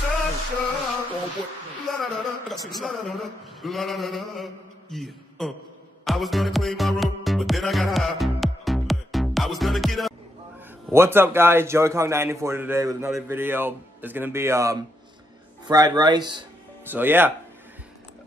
Yeah. I was gonna clean my room, but then I got high. I was gonna get up. What's up, guys? chicekn today with another video. It's gonna be fried rice. So yeah,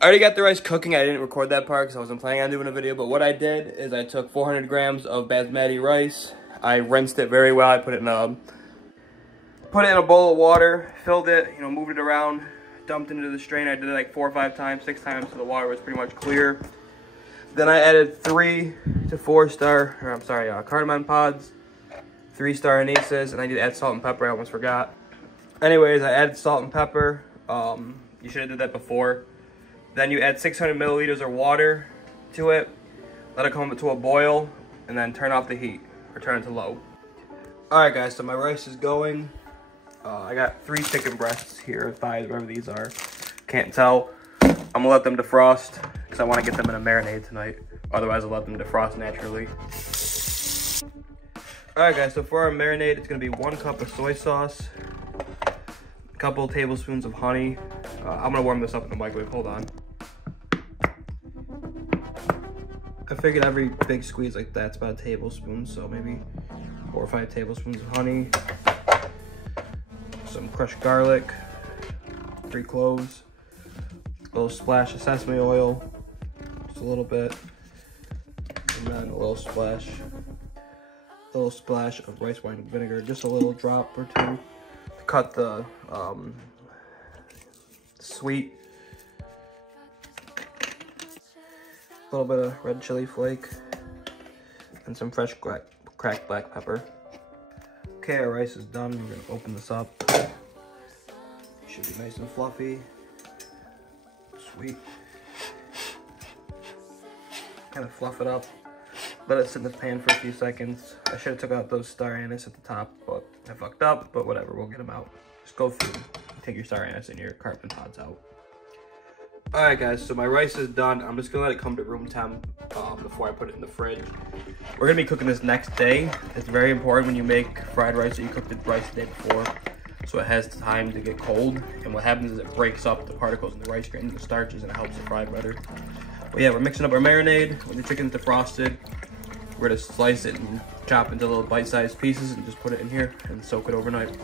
I already got the rice cooking. I didn't record that part because I wasn't planning on doing a video. But what I did is I took 400 grams of basmati rice. I rinsed it very well. I put it in a bowl of water, filled it, moved it around, dumped into the strainer. I did it like 4 or 5 times, 6 times, so the water was pretty much clear. Then I added 3 to 4 star, cardamom pods, 3 star anise, and I need to add salt and pepper. I almost forgot. Anyways, I added salt and pepper. You should have did that before. Then you add 600 milliliters of water to it. Let it come to a boil, and then turn off the heat, or turn it to low. Alright guys, so my rice is going. I got 3 chicken breasts here, thighs, whatever these are. Can't tell. I'm gonna let them defrost because I want to get them in a marinade tonight. Otherwise, I'll let them defrost naturally. Alright guys, so for our marinade, it's gonna be 1 cup of soy sauce, a couple tablespoons of honey. I'm gonna warm this up in the microwave. Hold on. I figured every big squeeze like that's about a tablespoon, so maybe 4 or 5 tablespoons of honey. Some crushed garlic, 3 cloves, a little splash of sesame oil, just a little bit, and then a little splash of rice wine vinegar, just a little drop or 2 to cut the sweet. A little bit of red chili flake, and some fresh cracked black pepper. Okay, our rice is done. We're gonna open this up. Should be nice and fluffy. Sweet. Kind of fluff it up. Let it sit in the pan for a few seconds. I should have took out those star anise at the top, but I fucked up, but whatever, we'll get them out. Just go through, take your star anise and your cardamom pods out. Alright guys, so my rice is done. I'm just gonna let it come to room temp before I put it in the fridge. We're gonna be cooking this next day. It's very important when you make fried rice that you cook the rice the day before, so it has time to get cold. And what happens is it breaks up the particles in the rice grain and the starches, and it helps it fry better. But yeah, we're mixing up our marinade. When the chicken's defrosted, we're gonna slice it and chop into little bite-sized pieces and just put it in here and soak it overnight.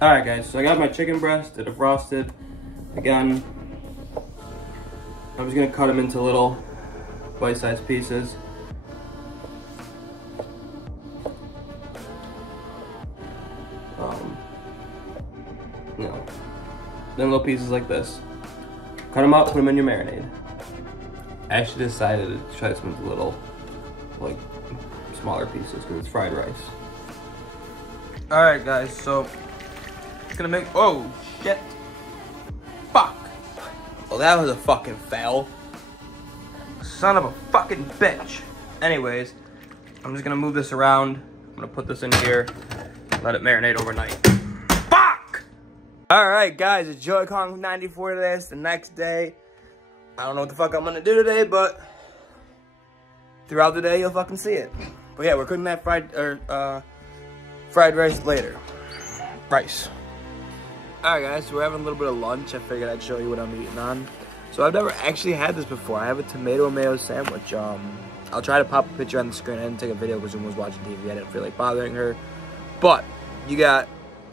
Alright guys, so I got my chicken breast, it defrosted. Again, I'm just gonna cut them into little bite-sized pieces. Then little pieces like this. Cut them out, put them in your marinade. I actually decided to try this one with little, like, smaller pieces because it's fried rice. Alright guys, so it's gonna make, oh shit. Fuck. Well, that was a fucking fail. Son of a fucking bitch. Anyways, I'm just gonna move this around. I'm gonna put this in here, let it marinate overnight. Fuck! Alright guys, it's chicekn today. It's the next day. I don't know what the fuck I'm gonna do today, but throughout the day you'll fucking see it. But yeah, we're cooking that fried rice later. Rice. Alright guys, so we're having a little bit of lunch. I figured I'd show you what I'm eating on. So I've never actually had this before. I have a tomato and mayo sandwich. I'll try to pop a picture on the screen. I didn't take a video because Zoom was watching TV. I didn't feel like bothering her. But you got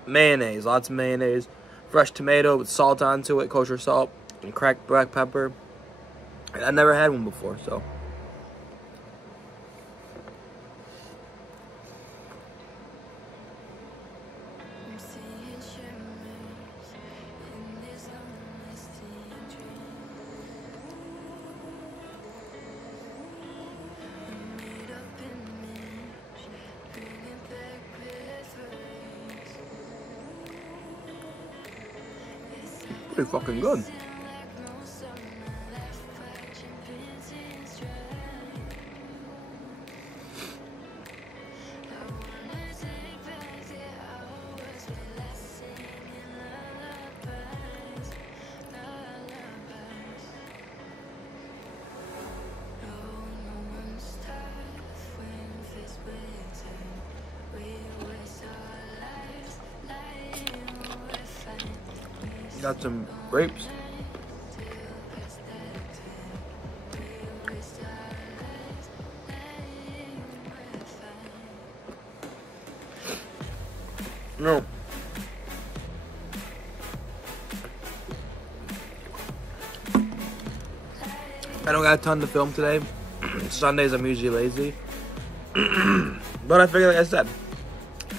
mayonnaise, lots of mayonnaise, fresh tomato with salt onto it, kosher salt, and cracked black pepper. And I've never had one before, so. Pretty fucking good. Got some grapes. No. I don't got a ton to film today. Sundays I'm usually lazy. But I figured, like I said,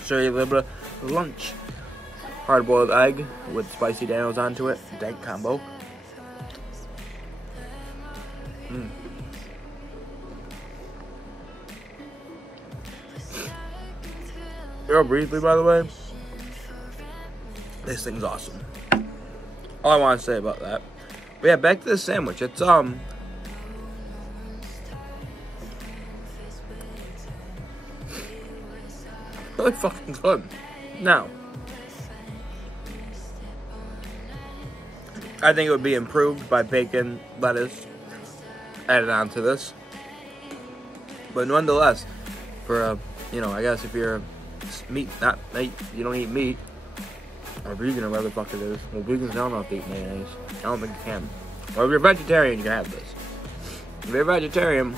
show you a little bit of lunch. Hard-boiled egg with spicy Daniels onto it. Dank combo. Real briefly, by the way, this thing's awesome. All I want to say about that. But yeah, back to the sandwich. It's really fucking good. Now, I think it would be improved by bacon, lettuce added onto this. But nonetheless, for you know, I guess if you're meat, you don't eat meat, or vegan or whatever the fuck it is. Well, vegans don't know if they eat mayonnaise. I don't think you can. Or if you're vegetarian, you can have this. If you're vegetarian,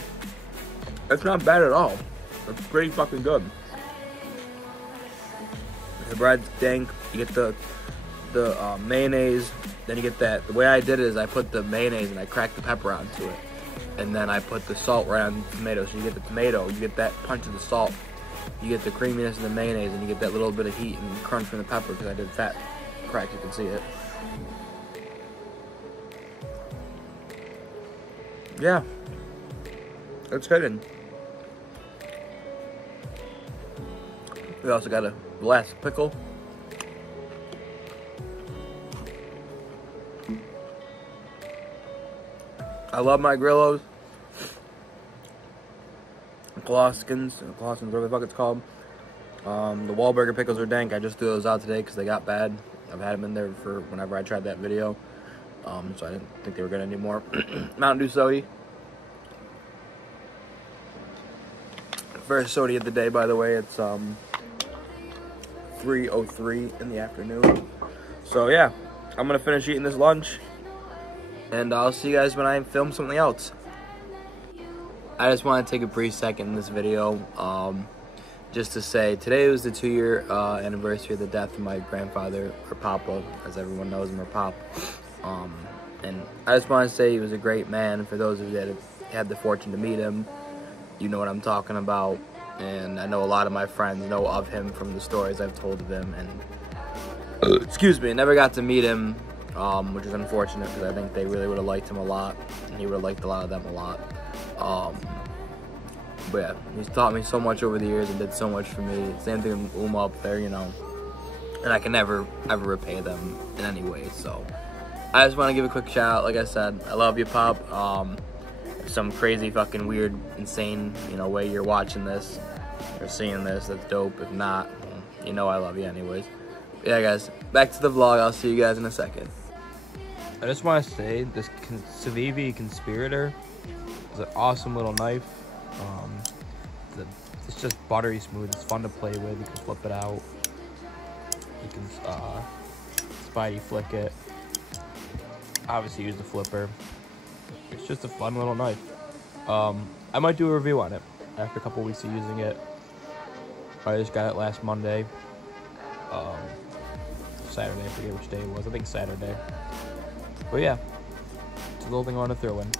it's not bad at all. It's pretty fucking good. The bread's dank. You get the mayonnaise. Then you get that. The way I did it is I put the mayonnaise and I cracked the pepper onto it. And then I put the salt right on the tomato. So you get the tomato, you get that punch of the salt. You get the creaminess of the mayonnaise, and you get that little bit of heat and crunch from the pepper because I did fat crack. You can see it. Yeah. It's good. And we also got a glass of pickle. I love my Grillos. Coloskins, whatever the fuck it's called. The Wahlburger pickles are dank. I just threw those out today because they got bad. I've had them in there for whenever I tried that video. So I didn't think they were good anymore. Mountain Dew soda. First soda of the day, by the way. It's 3:03 in the afternoon. So yeah, I'm gonna finish eating this lunch, and I'll see you guys when I film something else. I just want to take a brief second in this video, just to say today was the 2-year anniversary of the death of my grandfather, or Papa, as everyone knows him, or Pop. And I just want to say he was a great man. For those of you that have had the fortune to meet him, you know what I'm talking about. And I know a lot of my friends know of him from the stories I've told of him. And excuse me, I never got to meet him, which is unfortunate because I think they really would have liked him a lot, and he would have liked a lot of them a lot. But yeah, he's taught me so much over the years and did so much for me. Same thing with Uma up there, you know. And I can never, ever repay them in any way. So I just want to give a quick shout out. Like I said, I love you, Pop. Some crazy fucking weird, insane, you know, way you're watching this or seeing this, that's dope. If not, well, you know I love you anyways. But yeah, guys, back to the vlog. I'll see you guys in a second. I just want to say this Civivi Conspirator is an awesome little knife. It's just buttery smooth. It's fun to play with. You can flip it out. You can Spidey flick it. Obviously use the flipper. It's just a fun little knife. I might do a review on it after a couple weeks of using it. I just got it last Monday. Saturday, I forget which day it was. I think Saturday. But yeah, it's a little thing I want to throw in.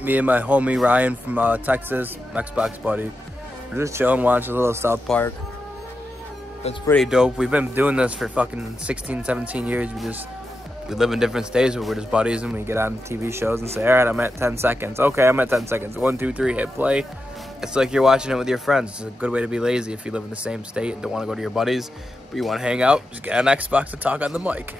Me and my homie Ryan from Texas, Xbox buddy, we're just chilling, watching a little South Park. That's pretty dope. We've been doing this for fucking 16, 17 years. We live in different states, but we're just buddies, and we get on TV shows and say, all right, I'm at 10 seconds. Okay, I'm at 10 seconds. 1, 2, 3, hit play. It's like you're watching it with your friends. It's a good way to be lazy if you live in the same state and don't want to go to your buddies, but you want to hang out. Just get an Xbox and talk on the mic.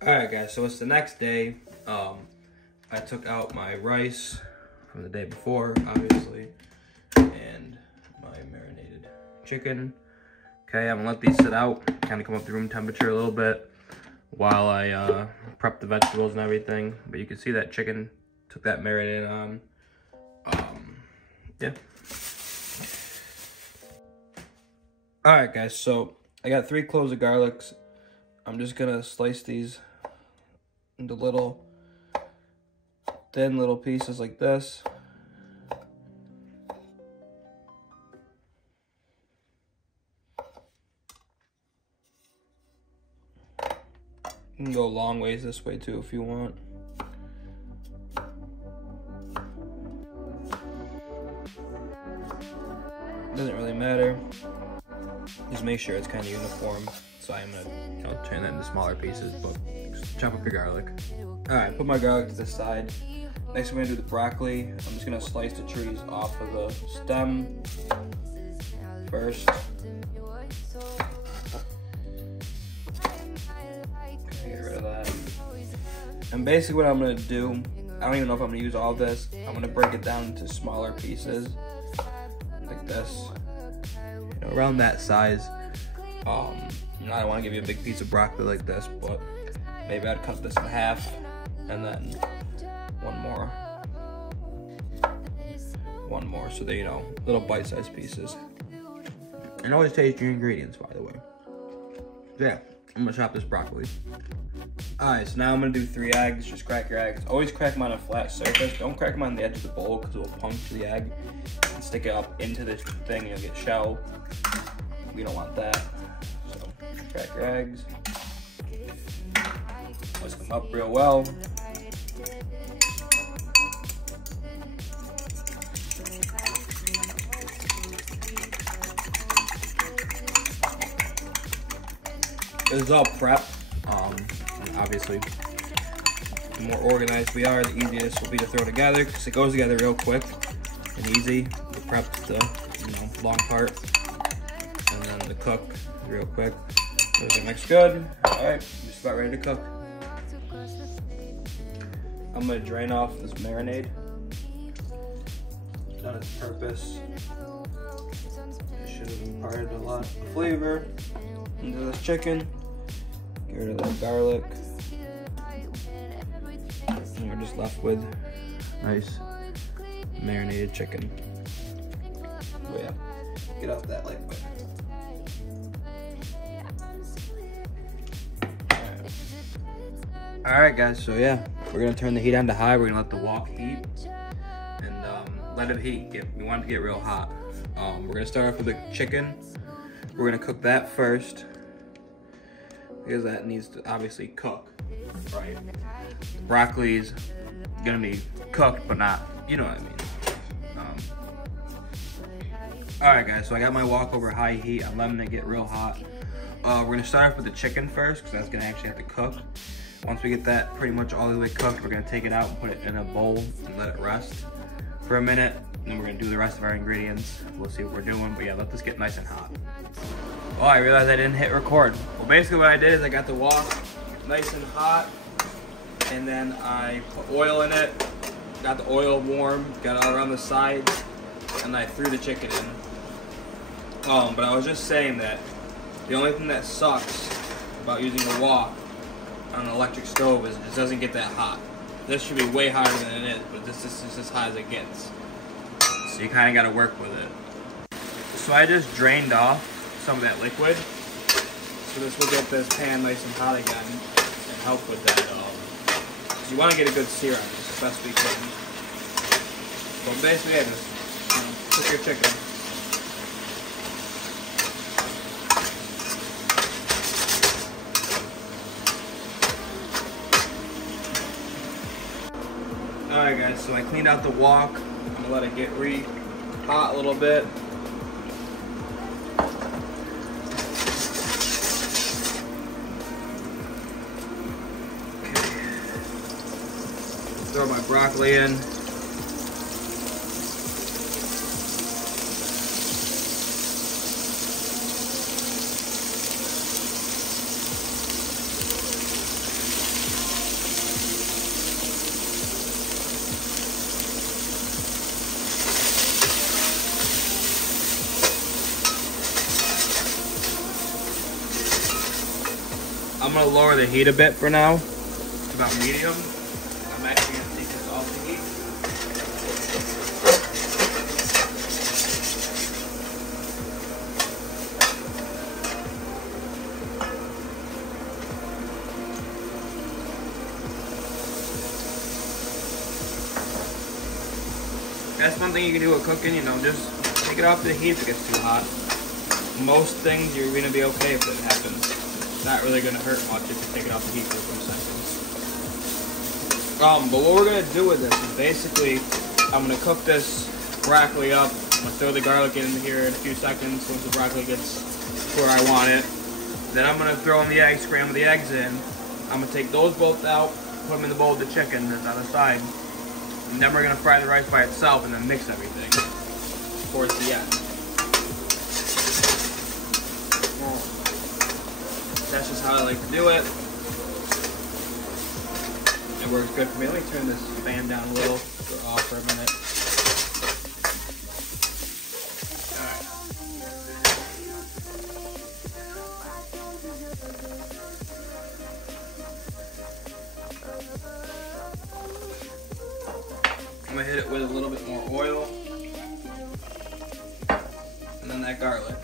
Alright guys, so it's the next day. I took out my rice from the day before, obviously, and my marinated chicken, Okay, I'm gonna let these sit out, kind of come up to room temperature a little bit while I prep the vegetables and everything. But you can see that chicken took that marinade on. Yeah. All right, guys. So I got 3 cloves of garlics. I'm just gonna slice these into little thin little pieces like this. You can go a long ways this way too if you want. Doesn't really matter. Just make sure it's kind of uniform. So I'm gonna turn that into smaller pieces, but just chop up your garlic. All right, put my garlic to the side. Next, we're gonna do the broccoli. I'm just gonna slice the trees off of the stem first. Get rid of that. And basically what I'm gonna do, I don't even know if I'm gonna use all this. I'm gonna break it down into smaller pieces, like this. You know, around that size. You know, I don't want to give you a big piece of broccoli like this, but maybe I'd cut this in half, and then one more, so that, you know, little bite-sized pieces. And always taste your ingredients, by the way. So yeah, I'm gonna chop this broccoli. Alright, so now I'm gonna do 3 eggs. Just crack your eggs. Always crack them on a flat surface. Don't crack them on the edge of the bowl because it will puncture the egg and stick it up into this thing and you'll get shell. We don't want that. So crack your eggs. Whisk them up real well. This is all prep. Obviously, the more organized we are, the easier this will be to throw together because it goes together real quick and easy. The prep, the long part, and then the cook real quick. Everything looks good. All right, just about ready to cook. I'm gonna drain off this marinade. Done its purpose. It should have imparted a lot of flavor into this chicken. Get rid of that garlic. And we're just left with nice marinated chicken. Oh yeah, get off that light quick. Alright guys, so yeah, we're gonna turn the heat on to high. We're gonna let the wok heat and let it heat. We want it to get real hot. We're gonna start off with the chicken. We're gonna cook that first because that needs to obviously cook, right? The broccoli's gonna be cooked, but not, you know what I mean. All right, guys, so I got my wok over high heat. I'm letting it get real hot. We're gonna start off with the chicken first because that's gonna actually have to cook. Once we get that pretty much all the way cooked, we're gonna take it out and put it in a bowl and let it rest for a minute. And then we're gonna do the rest of our ingredients. We'll see what we're doing, but yeah, let this get nice and hot. Oh, I realized I didn't hit record. Well, basically what I did is I got the wok nice and hot, and then I put oil in it, got the oil warm, got it all around the sides, and I threw the chicken in. But I was just saying that the only thing that sucks about using a wok on an electric stove is it just doesn't get that hot. This should be way hotter than it is, but this is just as hot as it gets. So you kind of got to work with it. So I just drained off some of that liquid, so this will get this pan nice and hot again and help with that. So you want to get a good sear on this as best we can. But basically, yeah, just cook your chicken. Alright guys, so I cleaned out the wok. I'm gonna let it get hot a little bit. Throw my broccoli in. I'm gonna lower the heat a bit for now, about medium. I'm actually gonna take this off the heat. That's one thing you can do with cooking, you know, just take it off the heat if it gets too hot. Most things you're gonna be okay if it happens. It's not really gonna hurt much if you take it off the heat for a few seconds. But what we're gonna do with this is basically, I'm gonna cook this broccoli up. I'm gonna throw the garlic in here in a few seconds once the broccoli gets to where I want it. Then I'm gonna throw in the eggs, scramble the eggs in. I'm gonna take those both out, put them in the bowl with the chicken that's on the side. And then we're gonna fry the rice by itself and then mix everything towards the end. That's just how I like to do it. It works good for me. Let me turn this fan down a little. We're off for a minute. I'm gonna hit it with a little bit more oil. And then that garlic.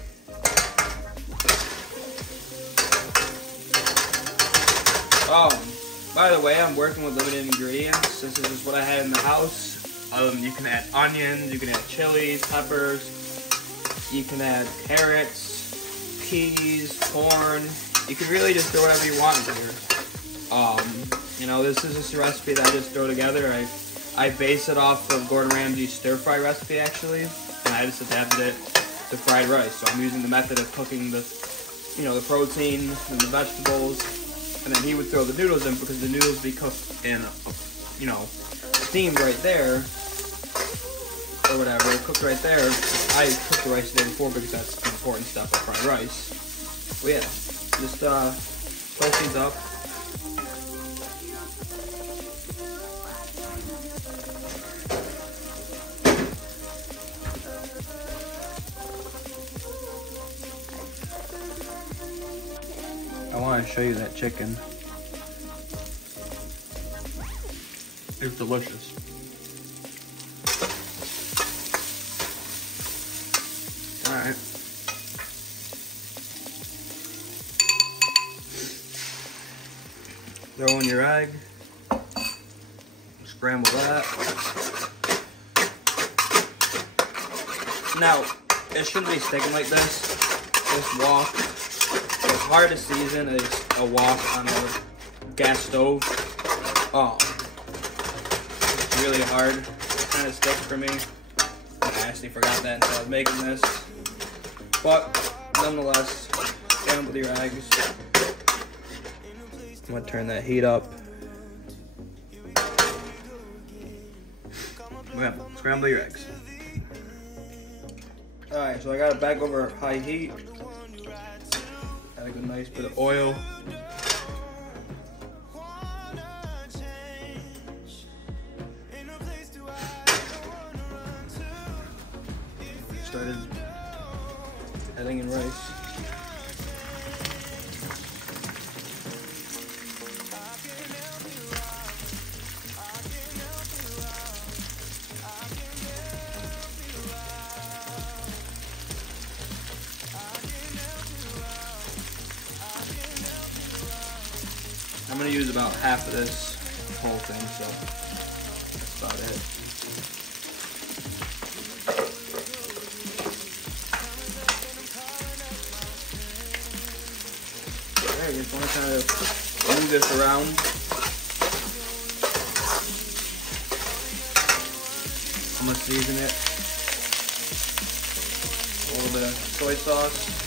By the way, I'm working with limited ingredients. This is just what I had in the house. You can add onions, you can add chilies, peppers, you can add carrots, peas, corn. You can really just throw whatever you want in here. You know, this is just a recipe that I just throw together. I base it off of Gordon Ramsay's stir-fry recipe, actually, and I just adapted it to fried rice. So I'm using the method of cooking the, you know, the protein and the vegetables. And then he would throw the noodles in because the noodles be cooked in, you know, steamed right there, or whatever, cooked right there. I cooked the rice the day before because that's an important step of fried rice. But yeah, just toast these up. I want to show you that chicken. It's delicious. Alright. Throw in your egg. Scramble that. Now, it shouldn't be sticking like this. This wok. What's hard to season is a wok on a gas stove. Oh, it's really hard. It kind of sticks for me. I actually forgot that until I was making this. But nonetheless, scramble with your eggs. I'm gonna turn that heat up. Yeah, scramble your eggs. Alright, so I got it back over high heat. Add a nice bit of oil. Started adding in rice. I'm going to use about half of this whole thing, so that's about it. Okay, just want to kind of move this around. I'm going to season it. A little bit of soy sauce.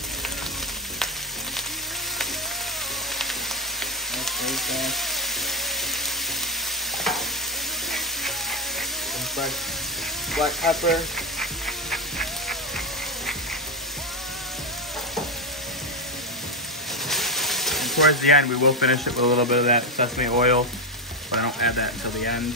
Some fresh black pepper. And towards the end, we will finish it with a little bit of that sesame oil, but I don't add that until the end.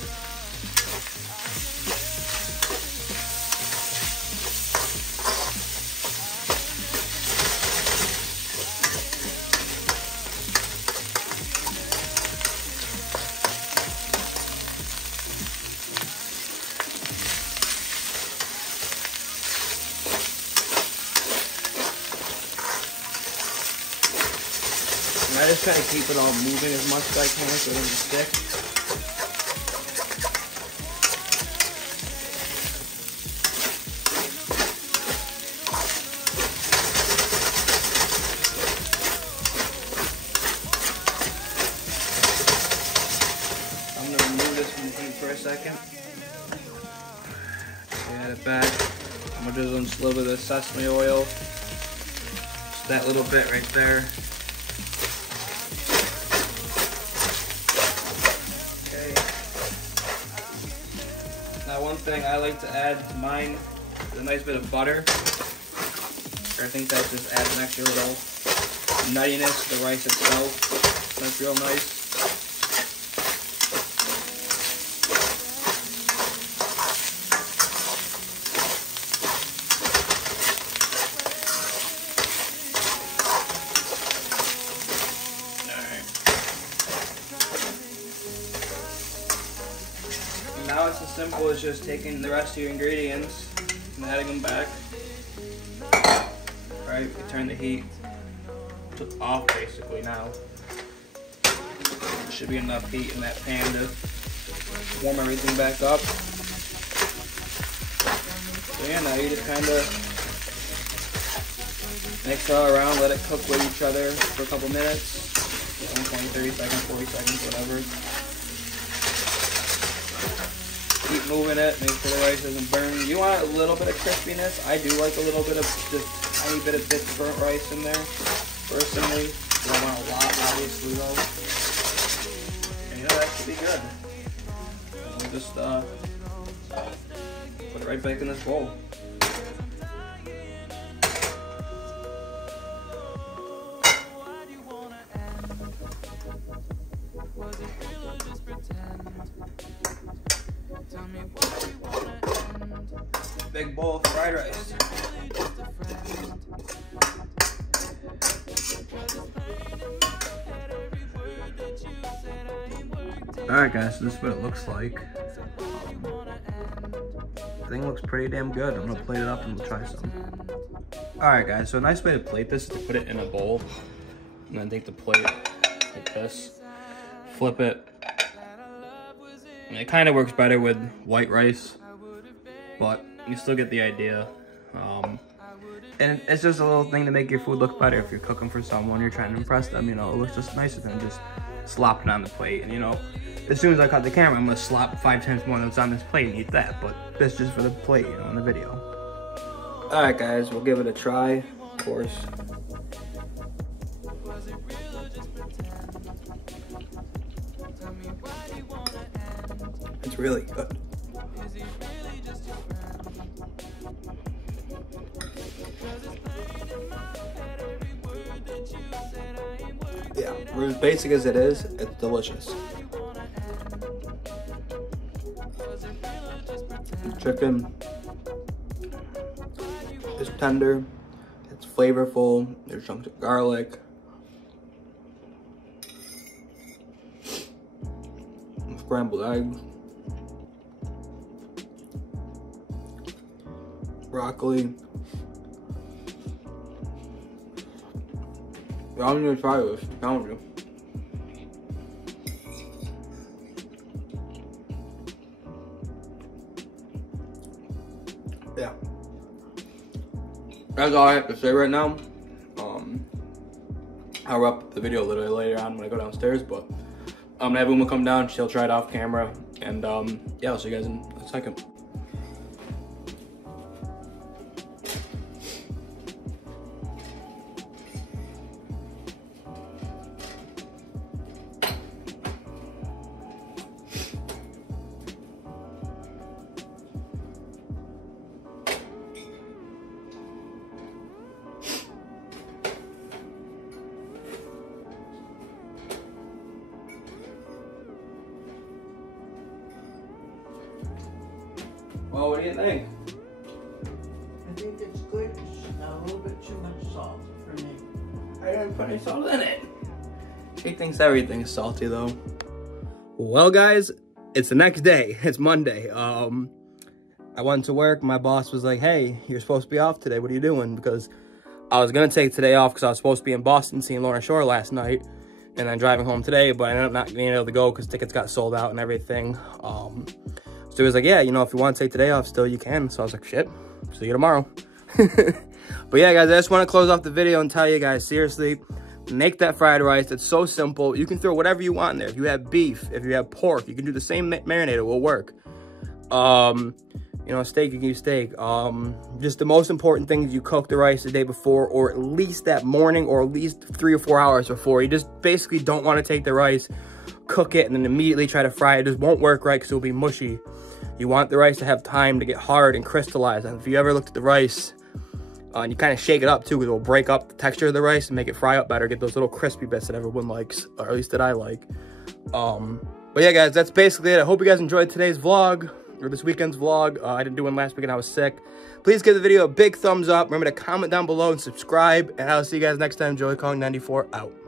just try to keep it all moving as much as I can so it doesn't stick. I'm going to remove this from the heat for a second. Add it back. I'm going to do just a little bit of sesame oil. Just that little bit right there. Okay. Now one thing I like to add to mine is a nice bit of butter. I think that just adds an extra little nuttiness to the rice itself. That's real nice. Now it's as simple as just taking the rest of your ingredients and adding them back. Alright, we turn the heat off basically now. There should be enough heat in that pan to warm everything back up. So yeah, now you just kind of mix it all around, let it cook with each other for a couple minutes. 20, 30 seconds, 40 seconds, whatever. Keep moving it, make sure the rice doesn't burn. You want a little bit of crispiness. I do like a little bit of, just tiny bit of burnt rice in there, personally. You don't want a lot, obviously, though. And you know, that should be good. We'll just put it right back in this bowl. Big bowl of fried rice. Alright guys, so this is what it looks like. The thing looks pretty damn good. I'm gonna plate it up and we'll try some. Alright guys, so a nice way to plate this is to put it in a bowl and then take the plate like this, flip it. And it kind of works better with white rice, but you still get the idea. And it's just a little thing to make your food look better. If you're cooking for someone, you're trying to impress them, you know, it looks just nicer than just slopping on the plate. And you know, as soon as I cut the camera, I'm gonna slop 5 times more than what's on this plate and eat that, but that's just for the plate, you know, in the video. All right guys, we'll give it a try, of course. It's really good. Yeah, for as basic as it is, it's delicious. The chicken is tender, it's flavorful, there's chunks of garlic. Scrambled eggs. Broccoli. Y'all need to try this, I'm telling you. Yeah. That's all I have to say right now. I'll wrap up the video a little bit later on when I go downstairs, but I'm gonna have Uma come down, she'll try it off camera, and yeah, I'll see you guys in a second. Well, what do you think? I think it's good. It's got a little bit too much salt for me. I didn't put any salt in it. She thinks everything's salty though. Well guys, it's the next day. It's Monday. I went to work. My boss was like, hey, you're supposed to be off today. What are you doing? Because I was gonna take today off because I was supposed to be in Boston seeing Lauren Shore last night. and then driving home today, but I ended up not being able to go because tickets got sold out and everything. So he was like, yeah, you know, if you want to take the day off still, you can. So I was like, shit, see you tomorrow. But yeah, guys, I just want to close off the video and tell you guys, seriously, make that fried rice. It's so simple. You can throw whatever you want in there. If you have beef, if you have pork, you can do the same marinade. It will work. You know, steak, you can use steak. Just the most important thing is you cook the rice the day before, or at least that morning, or at least 3 or 4 hours before. You just basically don't want to take the rice, cook it, and then immediately try to fry it. It just won't work right because it'll be mushy. You want the rice to have time to get hard and crystallize. And if you ever looked at the rice, and you kind of shake it up too, because it will break up the texture of the rice and make it fry up better, get those little crispy bits that everyone likes, or at least that I like. But yeah, guys, that's basically it. I hope you guys enjoyed today's vlog, or this weekend's vlog. I didn't do one last weekend, I was sick. Please give the video a big thumbs up. Remember to comment down below and subscribe, and I'll see you guys next time. Joey Kong 94 out.